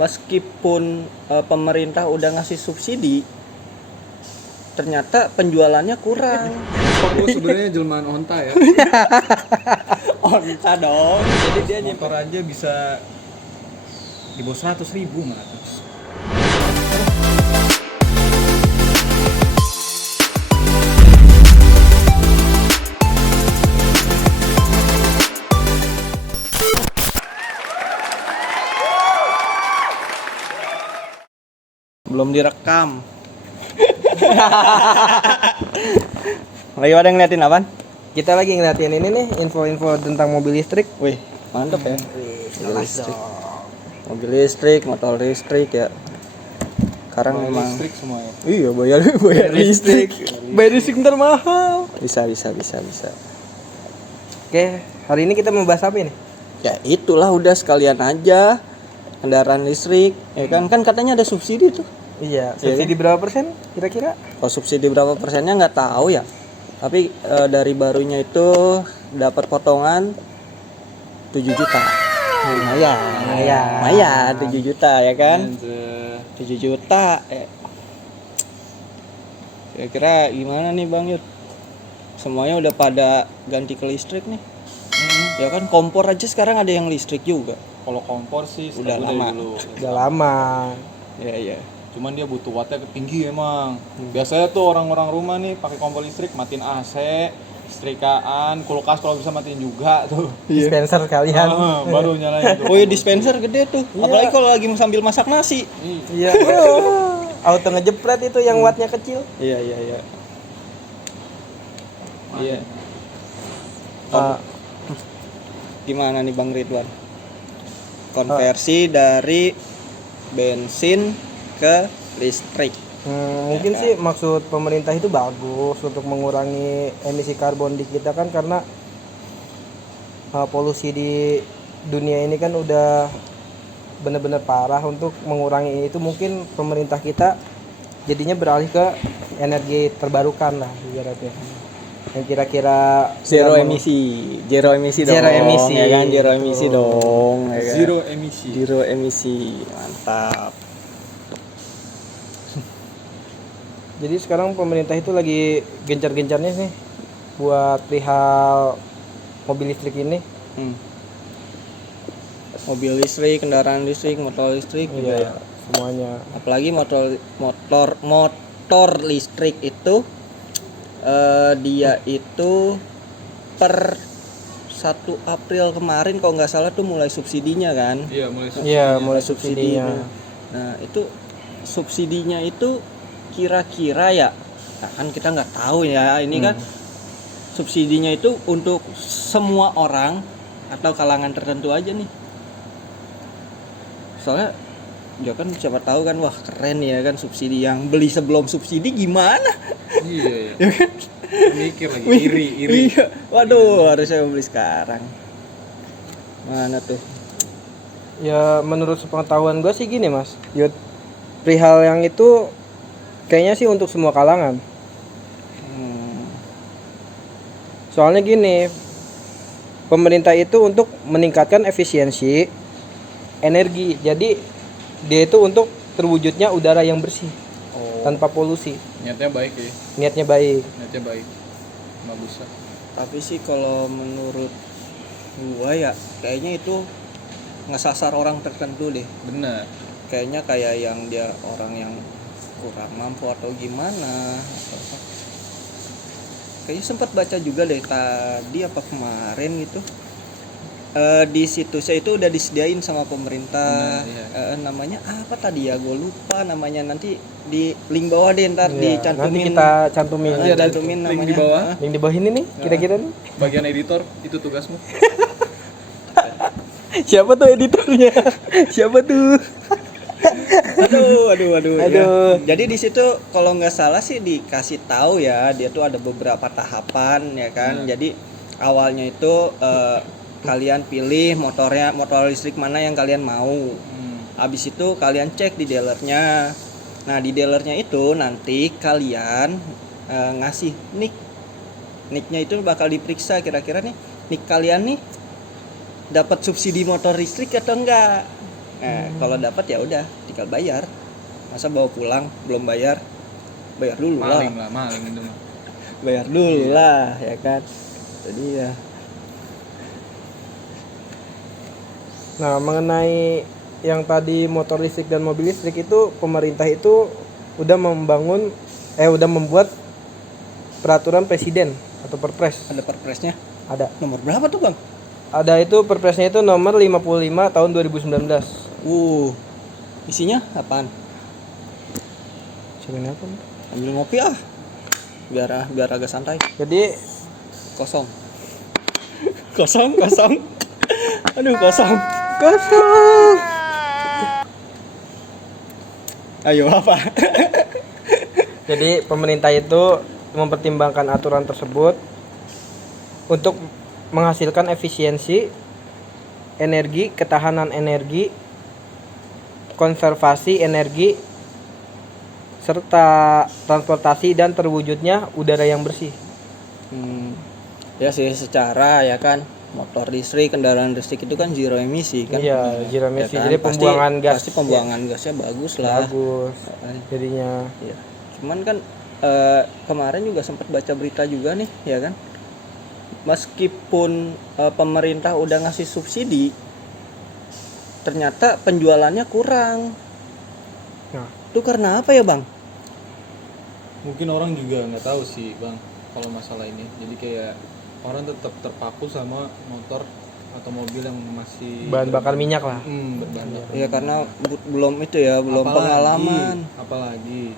Meskipun pemerintah udah ngasih subsidi, ternyata penjualannya kurang. Oh, lu sebenarnya jelmaan onta ya. Onta dong. Jadi dia Motor aja bisa di bawah 100.000 malah. belum direkam. Lagi pada ngeliatin apaan? Kita lagi ngeliatin ini nih, info-info tentang mobil listrik. Wih, mantap ya. Jelas dong. Mobil listrik, motor listrik ya. Sekarang memang Listrik semuanya. iya bayar listrik. Bayar listrik ntar mahal. Bisa. Oke, hari ini kita mau bahas apa ini? Ya itulah udah sekalian aja kendaraan listrik, ya kan katanya ada subsidi tuh. Iya, subsidi berapa persen kira-kira? Kalau subsidi berapa persennya nggak tahu ya. Tapi dari barunya itu dapat potongan 7 juta. Lumayan 7 juta ya kan? 7 juta. Kira-kira gimana nih Bang Yud? Semuanya udah pada ganti ke listrik nih. Ya kan kompor aja sekarang ada yang listrik juga. Kalau kompor sih Udah lama. dulu. Udah lama. Iya. Cuman dia butuh wattnya tinggi emang. Biasanya tuh orang-orang rumah nih pakai kompor listrik, matiin AC, setrikaan, kulkas kalau bisa matiin juga tuh. Dispenser kalian. Baru nyalain tuh. Oh iya dispenser gede tuh. Iya. Apalagi kalau lagi sambil masak nasi. Iya. Auto ngejepret itu yang wattnya kecil. Iya. Iya. Gimana nih Bang Ridwan? Konversi dari bensin ke listrik. Mungkin sih maksud pemerintah itu bagus untuk mengurangi emisi karbon di kita kan, karena polusi di dunia ini kan udah benar-benar parah. Untuk mengurangi itu mungkin pemerintah kita jadinya beralih ke energi terbarukan lah ibaratnya. Yang kira-kira Zero emisi dong. Zero emisi. Ya kan zero emisi dong. Ya kan? Zero emisi. Mantap. Jadi sekarang pemerintah itu lagi gencar-gencarnya sih buat perihal mobil listrik ini. Mobil listrik, kendaraan listrik, motor listrik juga ya. Semuanya. Apalagi motor listrik itu dia itu per 1 April kemarin kalau nggak salah tuh mulai subsidinya kan. Iya, Mulai subsidinya. Nah itu subsidinya itu kira-kira ya, nah, kan kita nggak tahu ya ini kan subsidinya itu untuk semua orang atau kalangan tertentu aja nih. Soalnya ya kan siapa tahu kan, wah keren ya kan subsidi, yang beli sebelum subsidi gimana? Iya. Mikir lagi iri. Iya. Waduh, harusnya beli sekarang. Mana tuh? Ya menurut sepengetahuan gue sih gini Mas Yud, perihal yang itu kayaknya sih untuk semua kalangan. Soalnya gini, pemerintah itu untuk meningkatkan efisiensi energi. Jadi dia itu untuk terwujudnya udara yang bersih tanpa polusi. Niatnya baik ya. Niatnya baik. Bagus. Tapi sih kalau menurut gua ya kayaknya itu ngesasar orang tertentu deh. Benar. Kayaknya kayak yang dia orang yang kurang mampu atau gimana. Kayaknya sempat baca juga deh tadi apa kemarin gitu. Di situsnya itu udah disediain sama pemerintah. Namanya apa tadi ya, gue lupa namanya, nanti di link bawah deh ntar dicantumin. Nanti kita cantumin. Cantumin namanya. Link di bawah. Link di bawah ini nih kira-kira nih. Bagian editor itu tugasmu. Siapa tuh editornya? Siapa tuh? Aduh. Ya. Jadi di situ kalau nggak salah sih dikasih tahu ya, dia tuh ada beberapa tahapan ya kan. Jadi awalnya itu kalian pilih motor listrik mana yang kalian mau. Habis itu kalian cek di dealernya. Nah di dealernya itu nanti kalian ngasih nicknya itu bakal diperiksa kira-kira nih nick kalian nih dapat subsidi motor listrik atau enggak. Nah, kalau dapat ya udah tinggal bayar. Masa bawa pulang belum bayar? Bayar dulu lah. Maling itu mah. Bayar dulu lah, ya kan. Jadi ya. Nah, mengenai yang tadi motor listrik dan mobil listrik itu, pemerintah itu udah membuat peraturan presiden atau perpres. Ada perpresnya. Ada. Nomor berapa tuh, Bang? Ada itu perpresnya itu nomor 55 tahun 2019. Isinya apaan? Cobain apa? Ambil ngopi ah. Biar agak santai. Jadi Kosong. kosong. Aduh, kosong. Ayo apa? Jadi pemerintah itu mempertimbangkan aturan tersebut untuk menghasilkan efisiensi energi, ketahanan energi, konservasi energi, serta transportasi dan terwujudnya udara yang bersih. Ya sih, secara ya kan motor listrik, kendaraan listrik itu kan zero emisi kan. Iya, zero Ya emisi. kan? Jadi pembuangan gas pasti pembuangan gasnya bagus lah. bagus. Jadinya Iya. Cuman kan kemarin juga sempat baca berita juga nih, ya kan. Meskipun pemerintah udah ngasih subsidi, ternyata penjualannya kurang. Nah. Itu karena apa ya, Bang? Mungkin orang juga nggak tahu sih bang kalau masalah ini. Jadi kayak orang tetap terpaku sama motor atau mobil yang masih bahan bakar minyak lah. berbahan bakar. Ya karena belum itu ya, belum pengalaman. Apalagi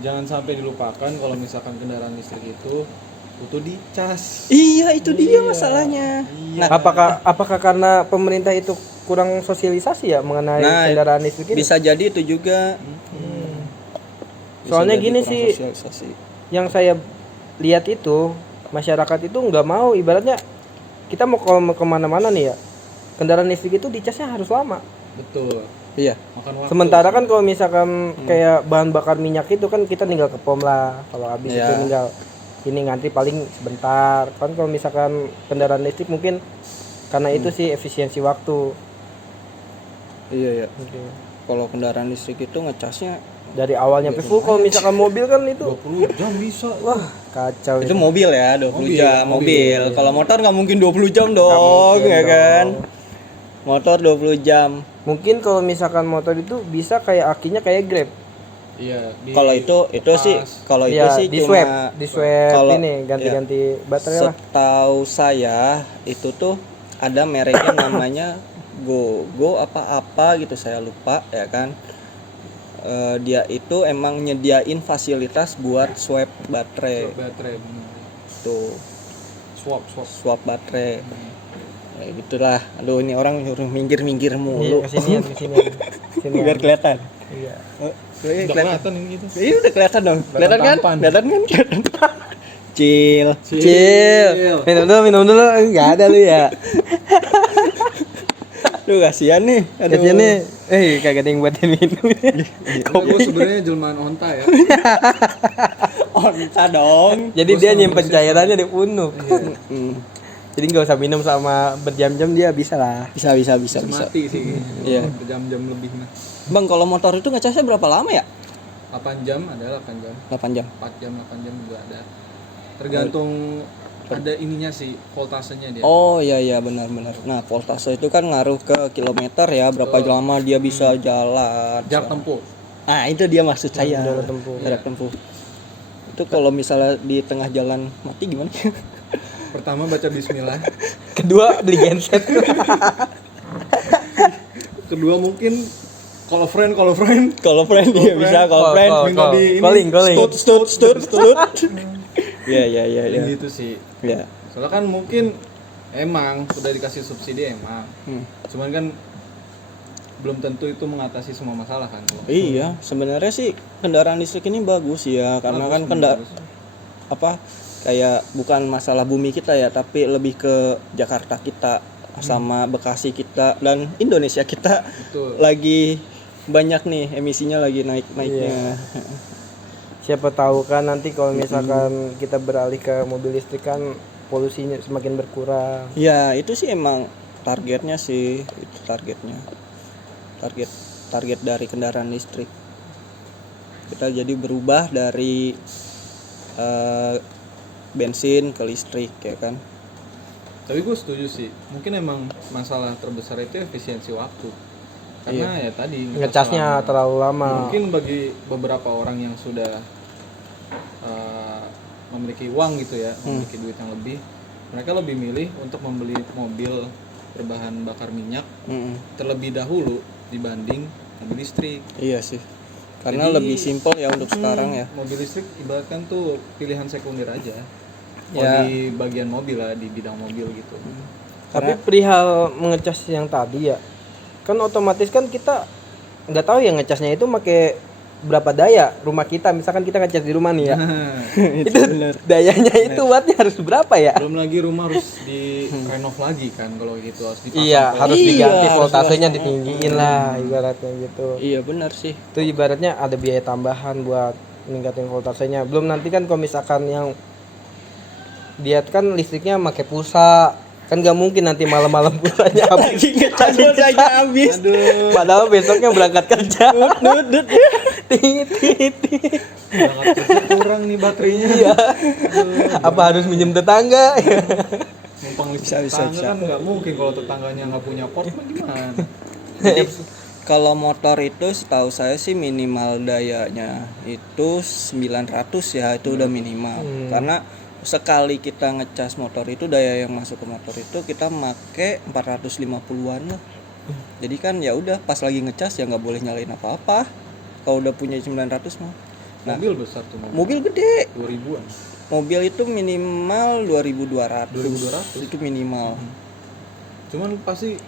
jangan sampai dilupakan kalau misalkan kendaraan listrik itu butuh dicas. Iya, itu dia masalahnya. Iya. Nah, Apakah karena pemerintah itu kurang sosialisasi ya mengenai kendaraan listrik ini? bisa jadi itu juga. Bisa Soalnya jadi gini kurang sih, sosialisasi. yang saya lihat itu masyarakat itu nggak mau, ibaratnya kita mau kemana-mana nih ya, kendaraan listrik itu dicasnya harus lama. Betul. Iya. Makan waktu. Sementara kan kalau misalkan kayak bahan bakar minyak itu kan kita tinggal ke pom lah, kalau habis Iya. itu tinggal ini ngantri paling sebentar. Kan kalau misalkan kendaraan listrik mungkin karena itu sih efisiensi waktu. Iya ya. Gitu. Kalau kendaraan listrik itu ngecasnya Dari awalnya sampai full. Kalau misalkan mobil kan itu 20 jam bisa. wah kacau itu mobil ya, 20 jam mobil. Iya. Kalau motor nggak mungkin 20 jam dong, mungkin ya dong. kan? Motor 20 jam. Mungkin kalau misalkan motor itu bisa kayak akinya kayak Grab. Iya. Kalau itu sih, kalau itu Ya, sih di cuma swab kalau- ini ganti-ganti baterai lah. setahu saya itu tuh ada mereknya namanya Go apa gitu, saya lupa ya kan. Dia itu emang nyediain fasilitas buat swab baterai baterai. tuh, Swap. swab baterai. Ya gitulah. Aduh, ini orang nyuruh minggir Iya, mulu kesini. biar kelihatan. Iya. Udah kelihatan ini gitu. Iya, udah kelihatan dong. Kelihatan kan? tampan. Kelihatan kan? Kelihatan. Cil. Minum dulu. Enggak ada lu ya. Duh, kasihan nih. Aduh. Kasian nih. Kagak ada yang buatin minum. Gue sebenarnya jelmaan onta ya. Onta dong. Jadi dia nyimpen cairannya di punuk. Hmm. Jadi nggak usah minum sama berjam-jam, dia bisa lah. Bisa. Mati sih. Iya. Berjam-jam lebih mah. Bang, kalau motor itu ngecasnya berapa lama ya? 8 jam ada 8 jam. 8 jam. 4 jam 8 jam juga ada. Tergantung ada ininya sih, voltasenya dia. Oh iya benar. Nah, voltase itu kan ngaruh ke kilometer ya, berapa lama dia bisa jalan. Jarak tempuh. Nah, itu dia maksud saya. Jarak tempuh. Jarak tempuh. Itu kalau misalnya di tengah jalan mati gimana? Pertama baca bismillah. Kedua beli genset. Kedua mungkin kalau friend Kalau friend dia bisa, kalau friend minta di ini. Calling. stut. Iya. Gitu sih. Ya. Soalnya kan mungkin emang sudah dikasih subsidi emang. Cuman kan belum tentu itu mengatasi semua masalah kan. Iya, sebenarnya sih kendaraan listrik ini bagus ya, karena kan apa kayak bukan masalah bumi kita ya, tapi lebih ke Jakarta kita sama Bekasi kita dan Indonesia kita. Betul. Lagi banyak nih emisinya, lagi naik-naiknya. Siapa tahu kan nanti kalau misalkan kita beralih ke mobil listrik kan polusinya semakin berkurang. Ya, itu sih emang targetnya sih, itu targetnya. target dari kendaraan listrik. Kita jadi berubah dari bensin ke listrik ya kan. Tapi gue setuju sih, mungkin emang masalah terbesar itu efisiensi waktu. Karena ya tadi Ngecasnya terlalu lama. mungkin bagi beberapa orang yang sudah memiliki uang gitu ya, memiliki duit yang lebih, mereka lebih milih untuk membeli mobil berbahan bakar minyak terlebih dahulu dibanding mobil listrik. Iya sih. Karena Jadi, lebih simpel ya untuk sekarang ya. Mobil listrik ibaratkan tuh pilihan sekunder aja. Ya. Di bagian mobil lah, di bidang mobil gitu. Tapi perihal mengecas yang tadi ya, kan otomatis kan kita nggak tahu ya ngecasnya itu pakai berapa daya rumah kita. Misalkan kita ngecas di rumah nih ya, itu dayanya itu wattnya harus berapa ya? Belum lagi rumah harus direnov lagi kan kalau gitu, harus dipasang. Iya, harus Iya, diganti harus voltasenya ditinggiin lah ibaratnya gitu. Iya benar sih. Itu ibaratnya ada biaya tambahan buat meningkatin voltasenya. Belum nanti kan kalau misalkan yang dia kan listriknya pakai pulsa, kan nggak mungkin nanti malam-malam pulsanya habis. Pulsanya habis. Aduh, Padahal besoknya berangkat kerja. Tit. berangkat kerja kurang nih baterainya. Iya. Apa harus minjem tetangga? Numpang listrik Bisa. tetangga kan nggak mungkin kalau tetangganya nggak punya port mah gimana? Jadi kalau motor itu setahu saya sih minimal dayanya itu 900 ya, itu udah minimal. Karena sekali kita ngecas motor itu, daya yang masuk ke motor itu kita make 450-an lah. Jadi kan ya udah pas lagi ngecas ya nggak boleh nyalain apa-apa. Kalau udah punya 900 mah. Nah, Mobil besar tuh mobil. mobil gede. 2000-an. Mobil itu minimal 2200. 2200. Itu minimal. Cuman pasti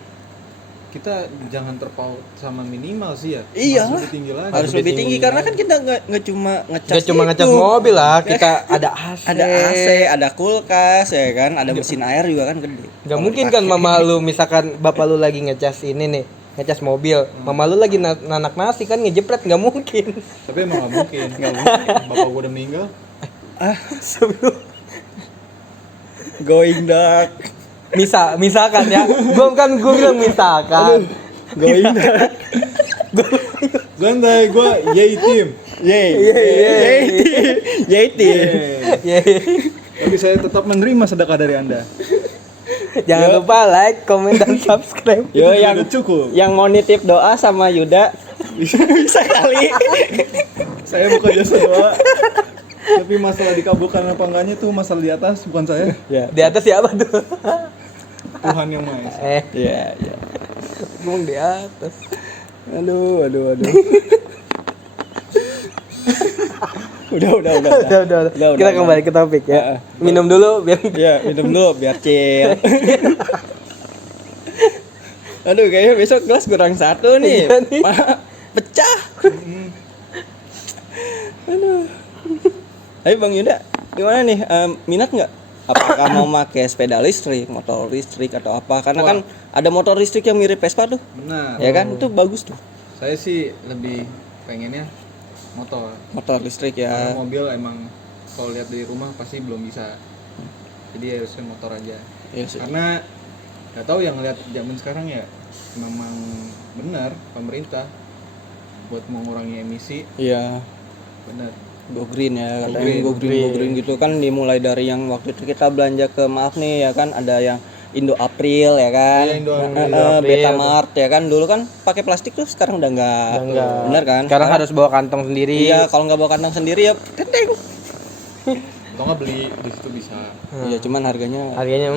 kita jangan terpaut sama minimal sih ya. Iya Harus lah. lebih tinggi lagi. Harus lebih tinggi karena kan kita nggak cuma ngecas. Gak cuma ngecas itu. mobil lah, kita ada AC. Ada AC, ada kulkas ya kan, ada mesin air juga kan gede. Gak mungkin kan mama lu misalkan bapak lu lagi ngecas ini nih, ngecas mobil, mama lu lagi nanak nasi kan ngejepret, nggak mungkin. Tapi emang nggak mungkin. Bapak gua udah meninggal. Going dark. Misalkan ya, gue bilang misalkan. Going dark. Santai, gua yay tim. Yeti. Tapi saya tetap menerima sedekah dari Anda. Jangan lupa like, comment, dan subscribe. Yo yang Udah cukup. yang mau nitip doa sama Yuda bisa kali. Saya bukan jasa doa. Tapi masalah dikabulkan apa enggaknya tuh masalah di atas, bukan saya. Ya. Di atas siapa tuh? Tuhan yang Maha Esa. Ya. Ngomong di atas. Aduh. Udah. Udah. Kita kembali ke topik ya. Minum dulu biar Ya, minum dulu biar chill. Aduh, kayaknya besok gelas kurang satu nih. Iya nih. Pecah. Aduh. Ayo Bang Yuda, gimana nih? Minat nggak? Apakah mau pakai sepeda listrik, motor listrik atau apa? Karena kan ada motor listrik yang mirip Vespa tuh. Benar. Ya kan? Itu bagus tuh. Saya sih lebih pengennya motor. Motor listrik Karena ya. mobil emang kalau lihat dari rumah pasti belum bisa. Jadi harusnya motor aja. Iya sih. Karena nggak tahu yang ngeliat zaman sekarang ya memang benar pemerintah buat mengurangi emisi Iya. benar. Go green ya, Go katanya green. go green gitu kan, dimulai dari yang waktu itu kita belanja ke, maaf nih ya kan, ada yang Indo April ya kan, Iya, Indo April. Betamart ya kan, dulu kan pakai plastik tuh, sekarang udah enggak. Bener kan? Sekarang harus bawa kantong sendiri. Iya, kalau nggak bawa kantong sendiri ya tenteng. Atau nggak beli di situ bisa Iya, cuman harganya Harganya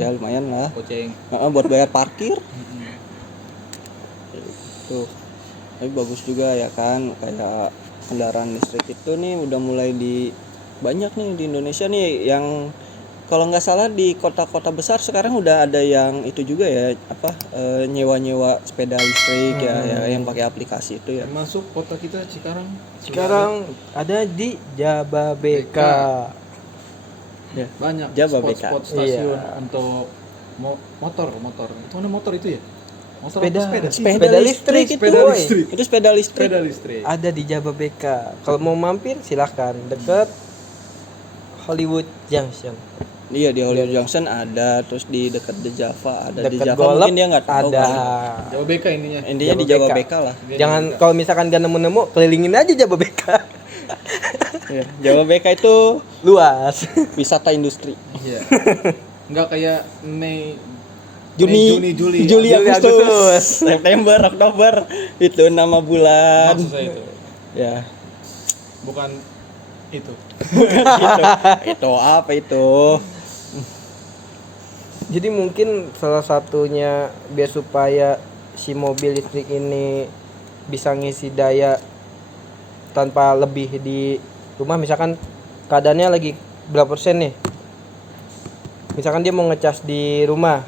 ya lumayan lah. goceng. Buat bayar parkir. Tuh. Tapi bagus juga ya kan, kayak kendaraan listrik itu nih udah mulai banyak nih di Indonesia nih, yang kalau nggak salah di kota-kota besar sekarang udah ada yang itu juga ya, apa, nyewa-nyewa sepeda listrik ya yang pakai aplikasi itu ya. Termasuk kota kita Cikarang. Sekarang ada di Jababeka. Ya. Banyak Jababeka. spot stasiun Iya. untuk motor. Itu mana motor itu ya? Motor Sepeda. apa sepeda? Sepeda listrik itu, Sepeda woy. listrik. Itu sepeda listrik. Sepeda listrik. Ada di Jababeka. Kalau mau mampir silahkan, dekat Hollywood Junction. Iya di Hollywood Junction ada, terus di dekat The Java ada. Di Dekat Java Golep mungkin dia nggak tahu ada. kali. Jawa BK intinya. Intinya di Jawa BK lah. Jangan kalau misalkan gak nemu-nemu, kelilingin aja Jababeka. Iya, Jawa BK itu Luas. wisata industri. Iya. Enggak kayak Juni, Juli, Agustus, September, Oktober itu nama bulan. maksud saya itu. Ya, Bukan itu. itu apa itu? Jadi mungkin salah satunya biar supaya si mobil listrik ini bisa ngisi daya tanpa lebih di rumah, misalkan keadaannya lagi berapa persen nih, misalkan dia mau ngecas di rumah,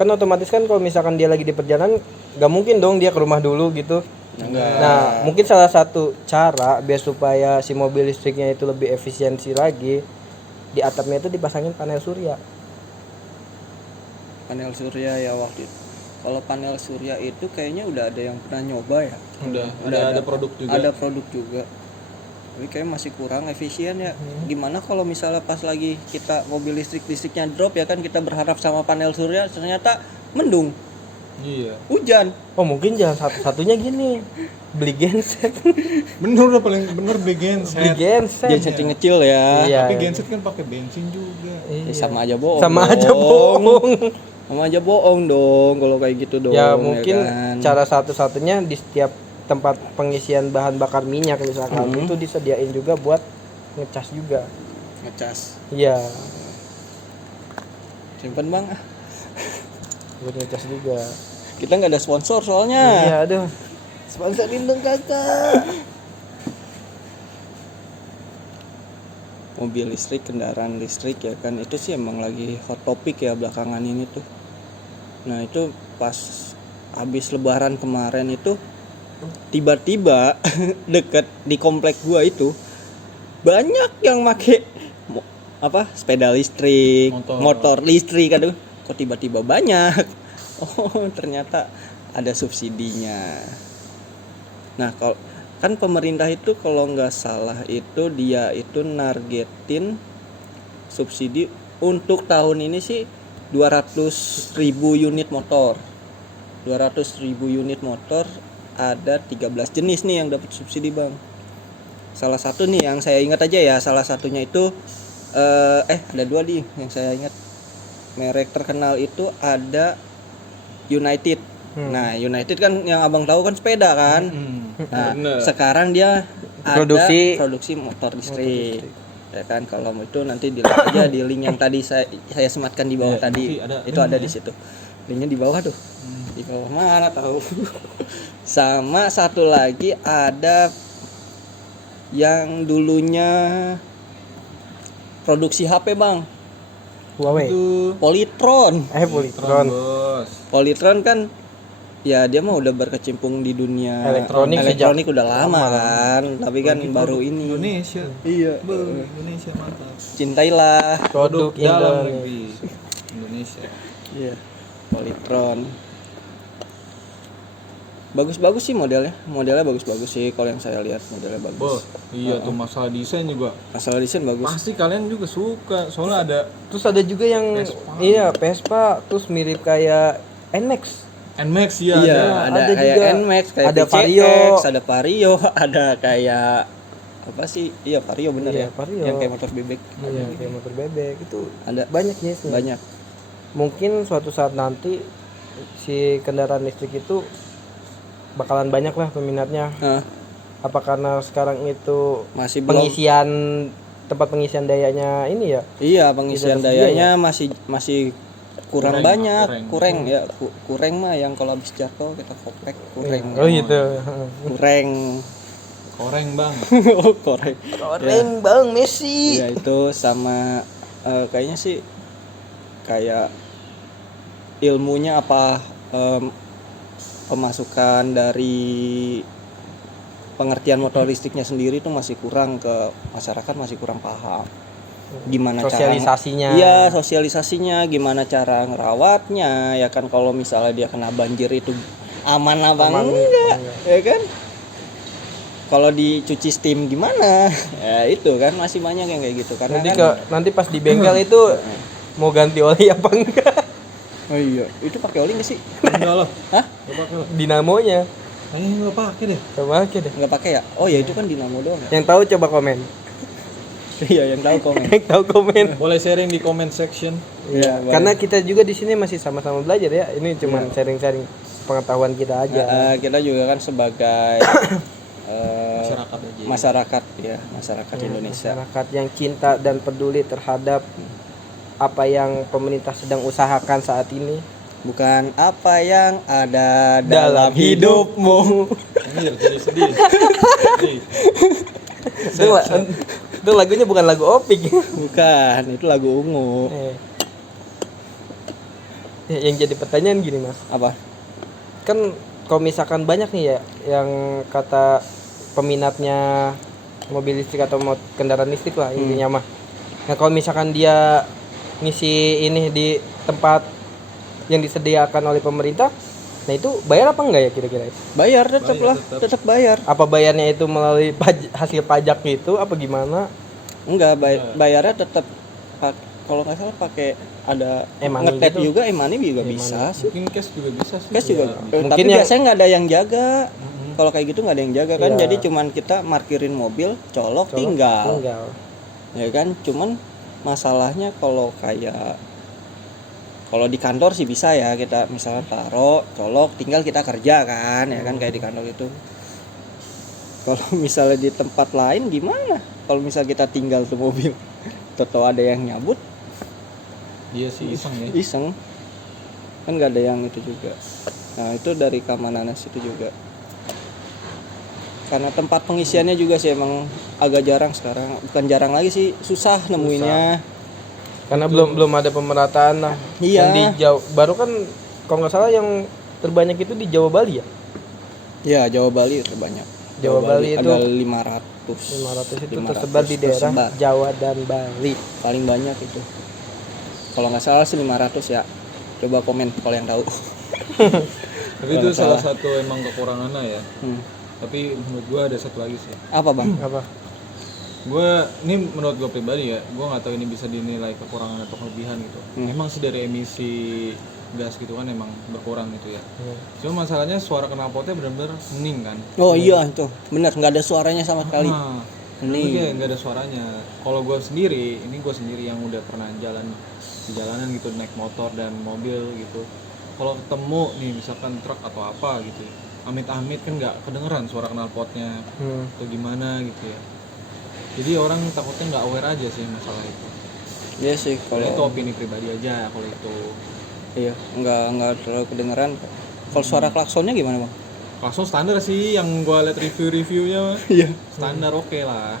kan otomatis kan kalau misalkan dia lagi di perjalanan gak mungkin dong dia ke rumah dulu gitu. Nah mungkin salah satu cara biar supaya si mobil listriknya itu lebih efisiensi lagi, di atapnya itu dipasangin panel surya. Panel surya ya waktu itu. Kalau panel surya itu kayaknya udah ada yang pernah nyoba ya. Udah ada produk juga. Ada produk juga. Tapi kayak masih kurang efisien ya. Gimana kalau misalnya pas lagi kita mobil listriknya drop ya kan, kita berharap sama panel surya, ternyata mendung, Iya. hujan. Oh mungkin jalan satu-satunya gini, beli genset. Bener udah paling bener beli genset. Beli genset. Jadi setting kecil ya. Iya. Tapi genset kan pakai bensin juga. Ya, sama aja bohong. Sama aja dong. bohong. Sama aja bohong dong kalau kayak gitu dong. Ya mungkin kan? cara satu-satunya di setiap tempat pengisian bahan bakar minyak misalkan itu disediain juga buat ngecas juga. ngecas. Iya, Simpen bang. buat ngecas juga. Kita nggak ada sponsor soalnya. Iya, aduh. Sponsorin dong kakak. Mobil listrik, kendaraan listrik ya kan, itu sih emang lagi hot topic ya belakangan ini tuh. Nah itu pas habis lebaran kemarin itu tiba-tiba deket di komplek gua itu banyak yang make sepeda listrik, motor listrik, aduh kok tiba-tiba banyak. Oh ternyata ada subsidinya. Nah kalau kan pemerintah itu kalau nggak salah itu dia itu nargetin subsidi untuk tahun ini sih 200.000 unit motor. 200.000 unit motor, ada 13 jenis nih yang dapat subsidi bang. Salah satu nih yang saya ingat aja ya, salah satunya itu ada dua nih yang saya ingat. Merek terkenal itu ada United. Nah United kan yang abang tahu kan sepeda kan. Nah sekarang dia ada produksi motor listrik. Ya kan, kalau itu nanti dilihat aja di link yang tadi saya sematkan di bawah tadi. Itu ada di situ. Linknya di bawah tuh. Di bawah mana tahu. Sama satu lagi ada yang dulunya produksi HP bang. Huawei. Polytron. Polytron. Polytron kan ya dia mah udah berkecimpung di dunia elektronik udah lama kan, tapi kan baru ini Indonesia. Iya. Indonesia mantap. Cintailah Produk dalam Indonesia. negeri Indonesia. Iya. Polytron. Bagus-bagus sih modelnya bagus-bagus sih kalau yang saya lihat, modelnya bagus. Iya tuh masalah desain juga. Masalah desain bagus. Pasti kalian juga suka, soalnya ada. Terus ada juga yang Vespa, terus mirip kayak NMAX. NMAX ya Iya, ada kayak juga. NMAX, kayak Ada PCX, Vario. ada Vario, ada kayak apa sih? Iya, Vario bener Iya, ya. Vario. Yang kayak motor bebek. Iya, kayak motor bebek itu Ada banyak ya. banyak. Mungkin suatu saat nanti si kendaraan listrik itu bakalan banyak lah peminatnya. Apa karena sekarang itu Masih belum. tempat pengisian dayanya ini ya? Iya, pengisian Tidak dayanya masih kurang banyak, kurang. kurang mah yang kalau habis jatuh kita kopek kurang. Oh gitu. Kurang. Koreng bang. Oh, koreng. Koreng Bang Messi. Ya itu sama kayaknya sih kayak ilmunya apa pemasukan dari pengertian motor listriknya sendiri itu masih kurang, ke masyarakat masih kurang paham. Gimana sosialisasinya? Iya, sosialisasinya gimana cara ngerawatnya ya kan, kalau misalnya dia kena banjir itu aman apa enggak ya kan. kalau dicuci steam gimana? Ya itu kan masih banyak yang kayak gitu karena Nanti kan nanti pas di bengkel itu mau ganti oli apa enggak? oh iya, itu pakai oli nggak sih? Enggak lah. Hah? Enggak pakai lah. Dinamonya. Enggak pakai deh. Coba aja deh. Nggak pakai ya? Oh ya itu kan dinamo doang ya. Yang tahu coba komen. Iya, yang tahu komen. Yang tahu komen. Boleh sharing di comment section. Iya, Karena kita juga di sini masih sama-sama belajar ya. Ini cuma sharing-sharing pengetahuan kita aja. kita juga kan sebagai Masyarakat aja. masyarakat Indonesia. Masyarakat yang cinta dan peduli terhadap apa yang pemerintah sedang usahakan saat ini. Bukan apa yang ada dalam hidupmu. Anjir, jadi sedih. Sedih. Itu lagunya bukan lagu Opik. Bukan, itu lagu ungu. Yang jadi pertanyaan gini Mas, Apa? kan kalau misalkan banyak nih ya yang kata peminatnya mobil listrik atau kendaraan listrik lah intinya mah. Nah kalau misalkan dia ngisi ini di tempat yang disediakan oleh pemerintah, nah itu bayar apa enggak ya kira-kira? Bayar tetap Bayar, lah, tetap bayar. Apa bayarnya itu melalui hasil pajak itu apa gimana? Enggak, bayarnya tetap kalau nggak salah pakai ada E-money ngetap gitu? juga, e-money juga bisa sih. Mungkin cash juga bisa sih. Cash juga. Ya. Mungkin Tapi yang- biasanya nggak ada yang jaga. Kalau kayak gitu nggak ada yang jaga kan. Iya. Jadi cuman kita parkirin mobil, colok tinggal. Ya kan, cuman masalahnya kalau di kantor sih bisa ya, kita misalnya taruh, colok, tinggal kita kerja kan, ya kan kayak di kantor itu. Kalau misalnya di tempat lain gimana? Kalau misalnya kita tinggal tuh mobil, atau ada yang nyabut, Iya sih iseng ya. iseng, kan nggak ada yang itu juga. Nah itu dari Kamananas itu juga. Karena tempat pengisiannya juga sih emang agak jarang sekarang, bukan jarang lagi sih, susah nemuinnya. Karena belum ada pemerataan lah. Iya. Yang di baru kan kalau nggak salah yang terbanyak itu di Jawa Bali ya. Ya Jawa Bali terbanyak. Jawa Bali itu ada 500. 500 itu 500 tersebar di daerah tersebar. Jawa dan Bali. Paling banyak itu. Kalau nggak salah sih 500 ya. Coba komen kalau yang tahu. Tapi itu salah satu emang kekurangannya ya. Hmm. Tapi menurut gua ada satu lagi sih. Apa bang? Apa? Ini menurut gue pribadi ya, gue nggak tahu ini bisa dinilai kekurangan atau kelebihan gitu. Emang sih dari emisi gas gitu kan emang berkurang gitu ya. Cuma masalahnya suara knalpotnya benar-benar hening kan. Oh iya itu benar, nggak ada suaranya sama sekali. Hening. Iya nggak ada suaranya. Kalau gue sendiri yang udah pernah jalan di jalanan gitu naik motor dan mobil gitu. Kalau ketemu nih misalkan truk atau apa gitu, amit-amit kan nggak kedengeran suara knalpotnya atau gimana gitu ya. Jadi orang takutnya nggak aware aja sih masalah itu. Iya sih Kalau itu kalau opini pribadi aja kalau itu. iya nggak terlalu kedengeran. Kalau suara klaksonnya gimana bang? Klakson standar sih yang gua liat review-reviewnya. Iya. Standar oke lah.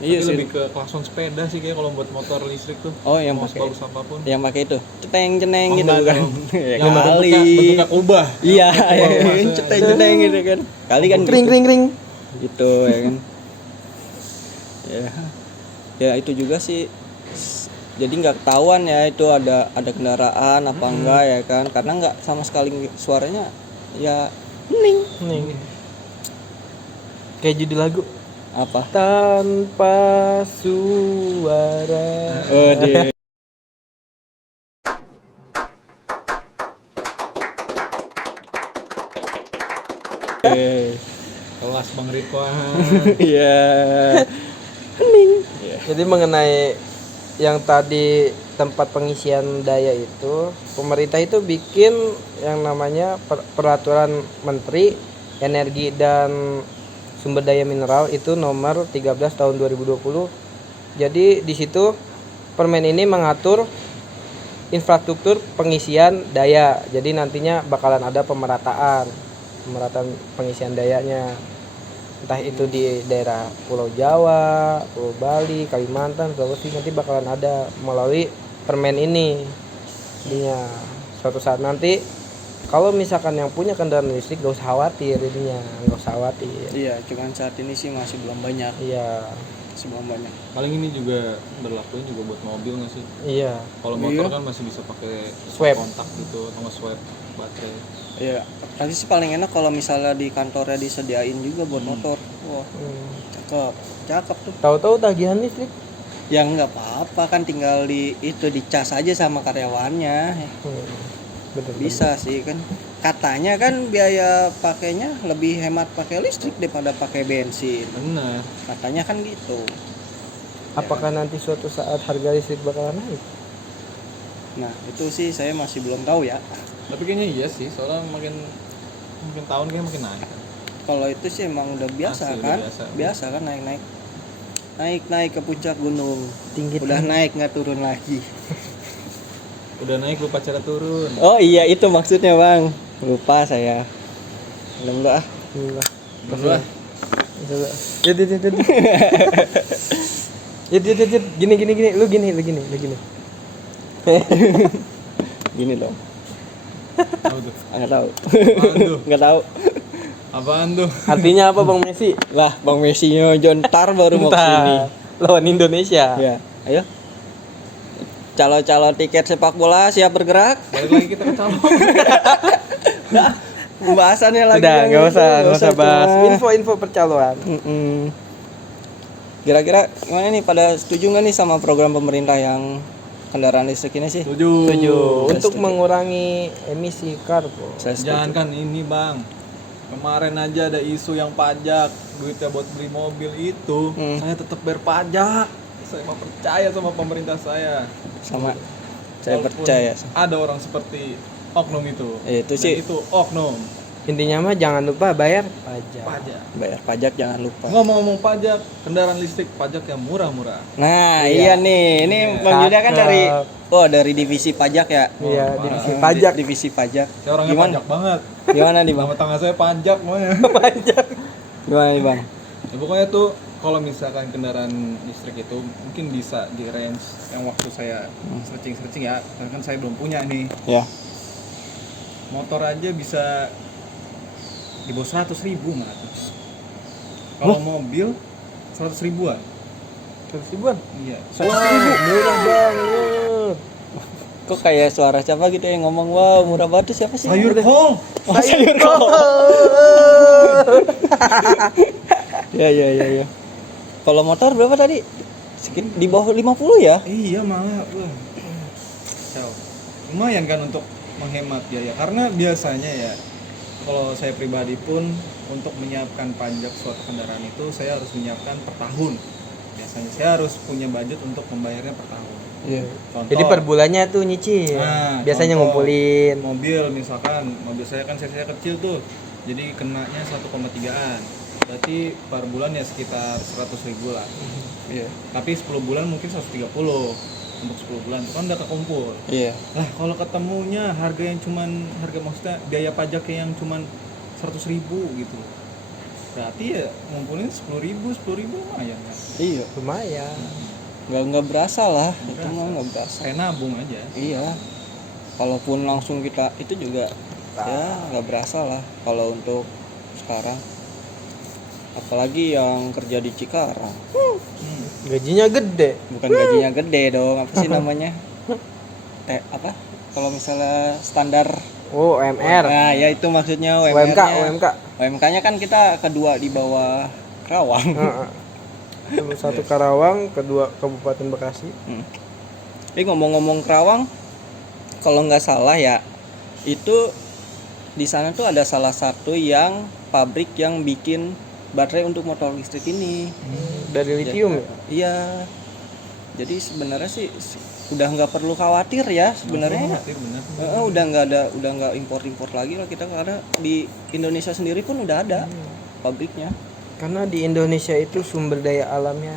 Iya Tapi sih. lebih ke klakson sepeda sih kayak kalau buat motor listrik tuh. Oh yang mau pakai bagus apapun. yang pakai itu ceteng-ceteng gitu Enggak kan. dong. Ya Yang kali. bentuknya kubah. Iya, Masa- ceteng-ceteng gitu kan. Kali kan Kring gitu. kring kring. Gitu ya kan. Ya itu juga sih. Jadi nggak ketahuan ya itu ada kendaraan apa enggak ya kan, karena nggak sama sekali suaranya ya hening. Nih. Kayak judul lagu Apa? tanpa suara. Oh di Kelas Bang Ridwan. Iya. Jadi mengenai yang tadi tempat pengisian daya itu, pemerintah itu bikin yang namanya peraturan Menteri Energi dan Sumber Daya Mineral itu nomor 13 tahun 2020. Jadi di situ permen ini mengatur infrastruktur pengisian daya. Jadi nantinya bakalan ada pemerataan pengisian dayanya. Entah itu di daerah Pulau Jawa, Pulau Bali, Kalimantan, Sulawesi, nanti bakalan ada melalui permen ini. Jadinya suatu saat nanti kalau misalkan yang punya kendaraan listrik gak usah khawatir jadinya, gak usah khawatir. Iya, cuman saat ini sih masih belum banyak, Iya, masih belum banyak. Paling ini juga berlakunya juga buat mobil nggak sih? iya. Kalau motor kan masih bisa pakai Swab. kontak gitu atau nge-swab baterai. Ya, tapi sih paling enak kalau misalnya di kantornya disediain juga buat motor. Wah, cakep. Cakep tuh. Tahu-tahu tagihan listrik. Ya nggak apa-apa kan tinggal di itu dicas aja sama karyawannya. Bener. Bisa sih kan. Katanya kan biaya pakainya lebih hemat pakai listrik daripada pakai bensin. Benar. Katanya kan gitu. Apakah nanti suatu saat harga listrik bakalan naik? Nah, itu sih saya masih belum tahu ya. Tapi kayaknya iya sih, soalnya makin tahun kayak makin naik. Kalau itu sih emang udah biasa Asli, udah kan? biasa. Biasa kan naik-naik. Naik ke puncak gunung. Tinggi. Udah naik nggak turun lagi. Udah naik lupa cara turun. Oh iya itu maksudnya bang. Lupa saya. Enggak ah. Enggak. Berdua. Ya. Ya. Gini. Lu gini. Gini dong. Apa tuh? Nggak tahu. Apaan tuh? Nggak tahu. Apaan tuh? Artinya apa Bang Messi? Lah bang Messi-nya Jontar baru mau kesini. Lawan Indonesia. Ya. Ayo. Calon-calon tiket sepak bola siap bergerak. Balik lagi kita ke calon. Nah, pembahasannya lagi. Udah, yang nggak itu, usah bahas cuma. info percaloan. Kira-kira gimana nih pada setuju nggak nih sama program pemerintah yang kendaraan listrik ini sih? Setuju. Untuk setuju. mengurangi emisi karbon. Saya setuju. Jangan kan ini bang. Kemarin aja ada isu yang pajak duitnya buat beli mobil itu, saya tetap berpajak. Saya mau percaya sama pemerintah saya. Sama saya Walaupun percaya. ada orang seperti oknum itu. Itu Dan sih. itu oknum. Intinya mah jangan lupa bayar pajak. Pajak. Bayar pajak jangan lupa. Ngomong-ngomong pajak, kendaraan listrik pajak yang murah-murah. Nah, iya nih. Ini Bang Yuda kan dari divisi pajak ya. Iya, Oh, divisi Eh, pajak. Divisi pajak. Saya orangnya Gimana? pajak banget. Gimana nih, Bang? Sama tangga saya pajak semuanya. Pajak. Gimana nih, Bang? Ya, pokoknya tuh kalau misalkan kendaraan listrik itu mungkin bisa di range yang waktu saya searching ya, karena kan saya belum punya nih. Ya. Motor aja bisa di bawah 100.000 malah. Kalau mobil 100 ribuan. 100 ribuan. Iya. 100 ribu. Murah banget. Kok kayak suara siapa gitu yang ngomong, "Wow, murah banget." Tuh siapa sih? Sayur kol. Oh, sayur kol. Ya. Kalau motor berapa tadi? Di bawah 50 ya? Iya malah. Wah. Kacau. Lumayan kan untuk menghemat biaya, karena biasanya ya kalau saya pribadi pun untuk menyiapkan pajak suatu kendaraan itu saya harus menyiapkan per tahun. Biasanya saya harus punya budget untuk membayarnya per tahun. Iya. Contoh, Jadi per bulannya tuh nyicil. Nah, Biasanya contoh, ngumpulin. mobil misalkan, mobil saya kan saya kecil tuh, jadi kenanya 1,3an. Berarti per bulan ya sekitar 100 ribu lah. Iya. Tapi 10 bulan mungkin 130 untuk 10 bulan itu kan udah kekumpul. Iya. Lah kalau ketemunya harga yang cuman maksudnya biaya pajaknya yang cuman 100 ribu gitu, berarti ya ngumpulin 10 ribu lumayan kan. Iya. Lumayan. Nggak berasa lah. Nggak Itu berasa. mah nggak berasa. Kayak nabung aja. Iya. Kalaupun langsung kita itu juga ya nggak berasa lah kalau untuk sekarang. Apalagi yang kerja di Cikarang. Gajinya gede. Bukan gajinya gede dong, apa sih namanya? Apa? Kalau misalnya standar. Oh, UMR. Nah, ya itu maksudnya UMK. UMK-nya kan kita kedua di bawah Karawang. Heeh. Satu Karawang, kedua Kabupaten Bekasi. Tapi ngomong-ngomong Karawang, kalau nggak salah ya, itu di sana tuh ada salah satu yang pabrik yang bikin baterai untuk motor listrik ini. Dari lithium ya? Iya. Jadi sebenarnya sih udah nggak perlu khawatir ya sebenarnya. Bener. Udah nggak impor lagi lah kita, karena di Indonesia sendiri pun udah ada pabriknya. Karena di Indonesia itu sumber daya alamnya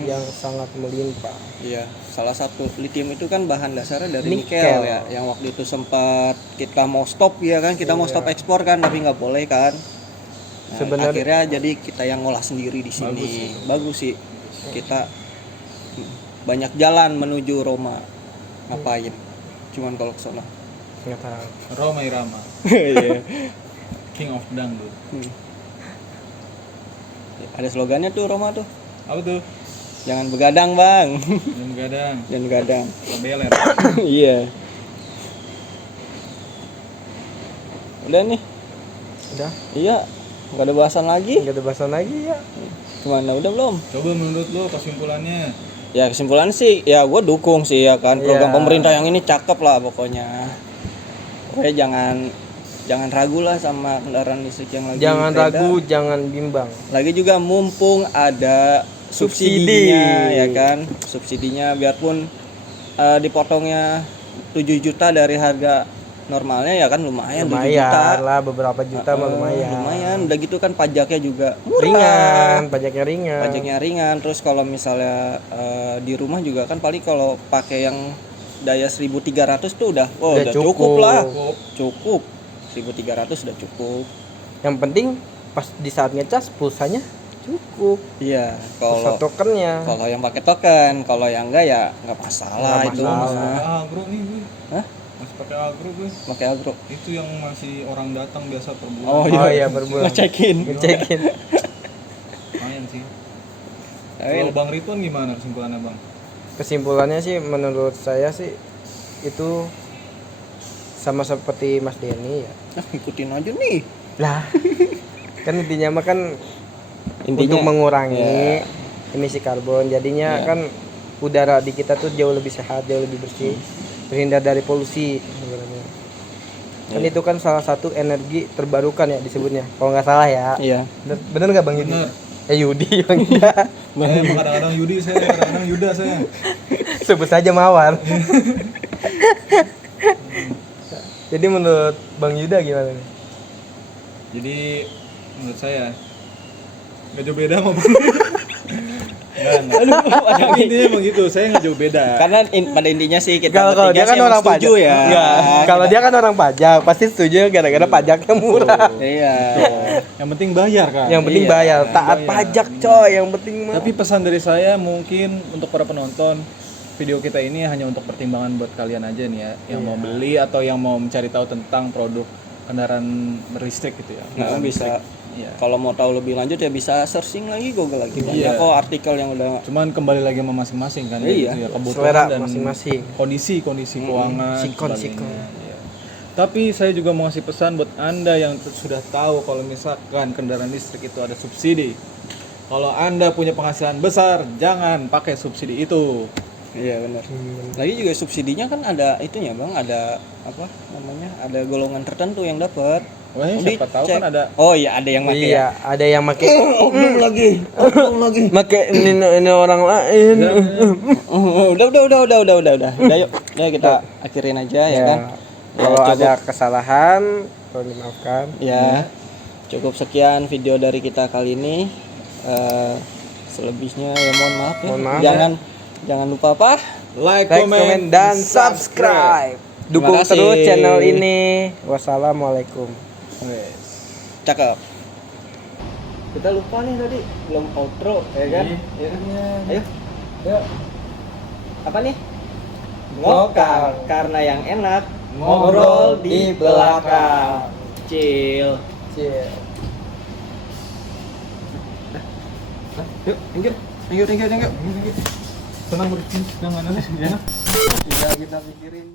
yang sangat melimpah. Iya, salah satu lithium itu kan bahan dasarnya dari Nikel. nikel ya, yang waktu itu sempat kita mau stop ya kan, kita mau stop ekspor kan, tapi nggak boleh kan. Nah, Sebenarnya- akhirnya jadi kita yang ngolah sendiri di sini. Bagus sih. Kita banyak jalan menuju Roma. Ngapain? Cuman kalau ke sana. Nggak tahu. Roma Irama, Iya. King of Dangdut. Ada slogannya tuh Roma tuh. Apa tuh? Jangan begadang, Bang. Yang begadang, Jangan begadang. beler. Iya. Udah nih. Udah, Iya. Nggak ada bahasan lagi. nggak ada bahasan lagi ya. Gimana? Udah belum? Coba menurut lo kesimpulannya. Ya kesimpulan sih, ya gue dukung sih ya kan program Iya. pemerintah yang ini cakep lah pokoknya. Pokoknya jangan ragu lah sama kendaraan listrik yang lagi Jangan beredar. ragu, jangan bimbang. Lagi juga mumpung ada Subsidi. subsidinya ya kan, subsidinya biarpun dipotongnya 7 juta dari harga normalnya ya kan lumayan 7 juta. Lumayan lah, beberapa juta mah lumayan. Lumayan, udah gitu kan pajaknya juga murah. Ringan, pajaknya ringan. Pajaknya ringan. Terus kalau misalnya di rumah juga kan paling kalau pakai yang daya 1300 tuh udah Udah cukup cukup. lah. Cukup. 1300 udah cukup. Yang penting pas di saat ngecas pulsanya cukup. Iya, Pulsa kalau tokennya. kalau yang pakai token, kalau yang enggak ya nggak masalah Nggak itu. masalah. Pakai agro nih gue. Hah? Masih pakai agro gue. Pakai agro. Itu yang masih orang datang biasa per bulan. Oh, Oh iya, berbulan. Ngecekin. Ngecekin. Lumayan sih. Tapi Kalau Bang Ridwan gimana kesimpulannya Bang? Kesimpulannya sih menurut saya sih itu sama seperti Mas Denny ya. ikutin aja nih. Lah. Kan intinya mah kan Intinya untuk mengurangi ya. emisi karbon. Jadinya Ya. kan udara di kita tuh jauh lebih sehat, jauh lebih bersih, terhindar dari polusi sebenarnya. Kan Ya. itu kan salah satu energi terbarukan ya disebutnya. Kalau nggak salah ya. Iya. Bener nggak Bang Yudi? Bener. Yudi Bang Yuda. Emang kadang-kadang Yudi saya, kadang-kadang Yuda saya. Sebut saja Mawar. Jadi menurut Bang Yuda gimana nih? Jadi menurut saya nggak jauh beda sama Bang. Enggak. Aduh, Intinya emang gitu, saya nggak jauh beda. karena pada intinya sih kita Kalau bertiga dia kan sih emang orang setuju pajak ya. Enggak. Kalau dia kan orang pajak, pasti setuju gara-gara pajaknya murah. Iya. Yang penting bayar kan. Yang penting Iya, bayar, taat bayar. pajak coy, yang penting mah. Tapi pesan dari saya mungkin untuk para penonton, video kita ini hanya untuk pertimbangan buat kalian aja nih ya, yang mau beli atau yang mau mencari tahu tentang produk kendaraan berlistrik gitu ya. Nah, bisa Iya. kalau mau tahu lebih lanjut ya bisa searching lagi Google lagi. Iya. Banyak kok artikel yang udah Cuman kembali lagi sama masing-masing kan Iya. gitu ya, kebutuhan Selera dan masing-masing. kondisi keuangan Sikon. sebagainya. Iya. Tapi saya juga mau ngasih pesan buat Anda yang sudah tahu kalau misalkan kendaraan listrik itu ada subsidi. Kalau Anda punya penghasilan besar, jangan pakai subsidi itu. iya benar. Lagi juga subsidinya kan ada itunya Bang, ada apa namanya? Ada golongan tertentu yang dapat. Wah, siapa tahu Dicek. kan ada. Oh iya, ada yang pakai Iya, ya. ada yang make Oknum lagi. Oknum lagi. make ini orang lain. Udah. Yuk. Udah kita akhirin aja ya kan. Ya, Kalau cukup. ada kesalahan, tolong dimaafkan. Ya, cukup sekian video dari kita kali ini. Selebihnya ya mohon maaf ya. Mohon maaf Jangan lupa apa? Like, Like, comment, comment, dan subscribe. Dukung kasih. terus channel ini. Wassalamualaikum. Wes. Cakep. Kita lupa nih tadi belum outro ya kan? Iya. Ayo. Yuk. Apa nih? Ngokar karena yang enak ngobrol di belakang. Chill. Yuk, thank you. Tenang, Bro. Jangan aneh. Tidak kita pikirin.